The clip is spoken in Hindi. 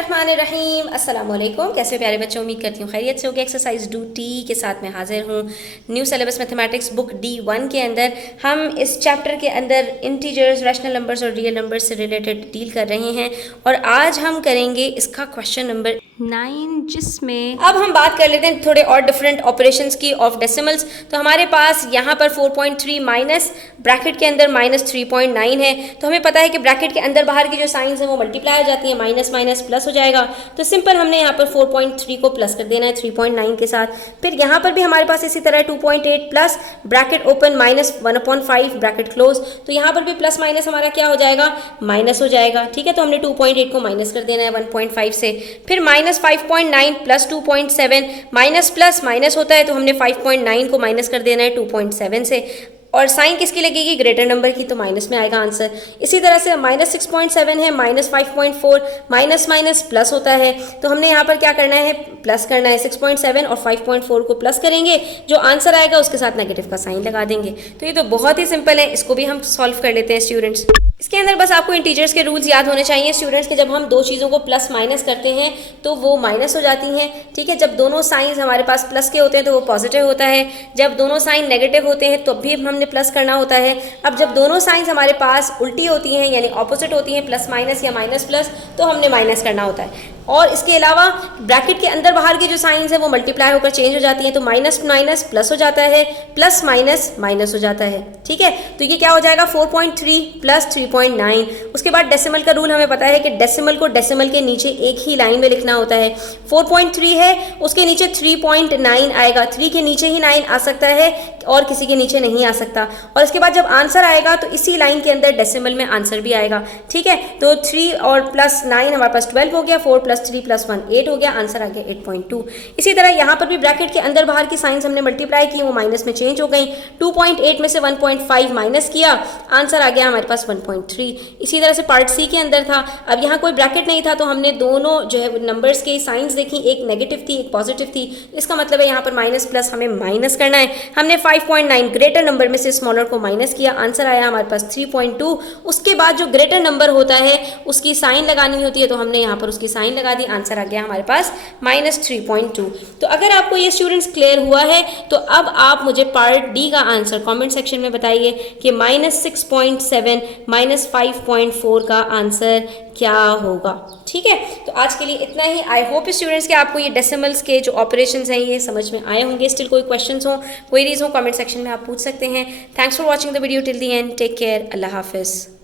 बिस्मिल्लाहिर्रहमानिर्रहीम। अस्सलाम वालेकुम। कैसे हो प्यारे बच्चों, उम्मीद करती हूँ खैरियत से होगी। एक्सरसाइज डू टी के साथ मैं हाजिर हूँ new syllabus mathematics book D1 के अंदर। हम इस चैप्टर के अंदर इंटीजर्स, रैशनल नंबर्स और रियल नंबर्स से रिलेटेड डील कर रहे हैं और आज हम करेंगे इसका क्वेश्चन नंबर 9, जिसमें अब हम बात कर लेते हैं थोड़े और डिफरेंट ऑपरेशंस की ऑफ डेसिमल्स। तो हमारे पास यहाँ पर 4.3 माइनस ब्रैकेट के अंदर -3.9 है। तो हमें पता है कि ब्रैकेट के अंदर बाहर की जो साइंस हैं वो मल्टीप्लाई हो जाती हैं, माइनस माइनस प्लस हो जाएगा। तो सिंपल हमने यहाँ पर 4.3 को प्लस कर देना है 3.9 के साथ। फिर यहाँ पर भी हमारे पास इसी तरह 2.8 plus bracket open -1/5 bracket close. तो यहाँ पर भी प्लस माइनस हमारा क्या हो जाएगा, माइनस हो जाएगा। ठीक है, तो हमने 2.8 को माइनस कर देना है 1.5 से। फिर -5.9 प्लस 2.7, माइनस प्लस माइनस होता है तो हमने 5.9 को माइनस कर देना है 2.7 से। और साइन किसकी लगेगी, ग्रेटर नंबर की, तो माइनस में आएगा आंसर। इसी तरह से -6.7 है, -5.4, माइनस माइनस प्लस होता है तो हमने यहाँ पर क्या करना है, प्लस करना है। 6.7 और 5.4 को प्लस करेंगे, जो आंसर आएगा उसके साथ नेगेटिव का साइन लगा देंगे। तो ये तो बहुत ही सिंपल है, इसको भी हम सॉल्व कर लेते हैं स्टूडेंट्स। इसके अंदर बस आपको इंटीजर्स के रूल्स याद होने चाहिए स्टूडेंट्स के। जब हम दो चीज़ों को प्लस माइनस करते हैं तो वो माइनस हो जाती हैं। ठीक है, जब दोनों साइंस हमारे पास प्लस के होते हैं तो वो पॉजिटिव होता है। जब दोनों साइन नेगेटिव होते हैं तो भी हमने प्लस करना होता है। अब जब दोनों साइंस हमारे पास उल्टी होती हैं यानी ऑपोजिट होती हैं, प्लस माइनस या माइनस प्लस, तो हमने माइनस करना होता है। और इसके अलावा ब्रैकेट के अंदर बाहर की जो साइंस है वो मल्टीप्लाई होकर चेंज हो जाती है। तो माइनस माइनस प्लस हो जाता है, प्लस माइनस माइनस हो जाता है। ठीक है, तो ये क्या हो जाएगा 4.3 प्लस 3.9। उसके बाद डेसिमल का रूल हमें पता है कि डेसिमल को डेसिमल के नीचे एक ही लाइन में लिखना होता है। 4.3 है, उसके नीचे 3.9 आएगा। 3 के नीचे ही 9 आ सकता है और किसी के नीचे नहीं आ सकता। और इसके बाद जब आंसर आएगा तो इसी लाइन के अंदर डेसिमल में आंसर भी आएगा। ठीक है, तो 3 और प्लस 9 हमारे पास 12 हो गया, 4 + 3 + 1 8 हो गया, आंसर आ गया 8.2। इसी तरह यहाँ पर भी ब्रैकेट के अंदर बाहर की साइंस हमने मल्टीप्लाई की, वो माइनस में चेंज हो गई। 2.8 में से 1.5 माइनस किया, आंसर आ गया हमारे पास 1.3। इसी तरह से पार्ट सी के अंदर था। अब यहाँ कोई ब्रैकेट नहीं था तो हमने दोनों जो है नंबर्स के साइंस देखी, एक नेगेटिव थी एक पॉजिटिव थी। इसका मतलब है यहाँ पर माइनस प्लस हमें माइनस करना है। हमने 5.9 ग्रेटर नंबर में से स्मॉलर को माइनस किया, आंसर आया हमारे पास 3.2। उसके बाद जो ग्रेटर नंबर होता है उसकी साइन लगानी होती है तो हमने यहाँ पर उसकी साइन लगा दी, आंसर आ गया हमारे पास -3.2। तो अगर आपको ये स्टूडेंट्स क्लियर हुआ है तो अब आप मुझे पार्ट डी का आंसर कमेंट सेक्शन में बताइए कि -6.7 -5.4 का आंसर क्या होगा। ठीक है, तो आज के लिए इतना ही। आई होप स्टूडेंट्स कि आपको ये डेसिमल्स के जो ऑपरेशंस हैं ये समझ में आए होंगे। स्टिल कोई क्वेश्चंस हो, क्वेरीज हो, कमेंट सेक्शन में आप पूछ सकते हैं। Thanks for watching the video till the end. Take care, अल्लाह हाफिज़।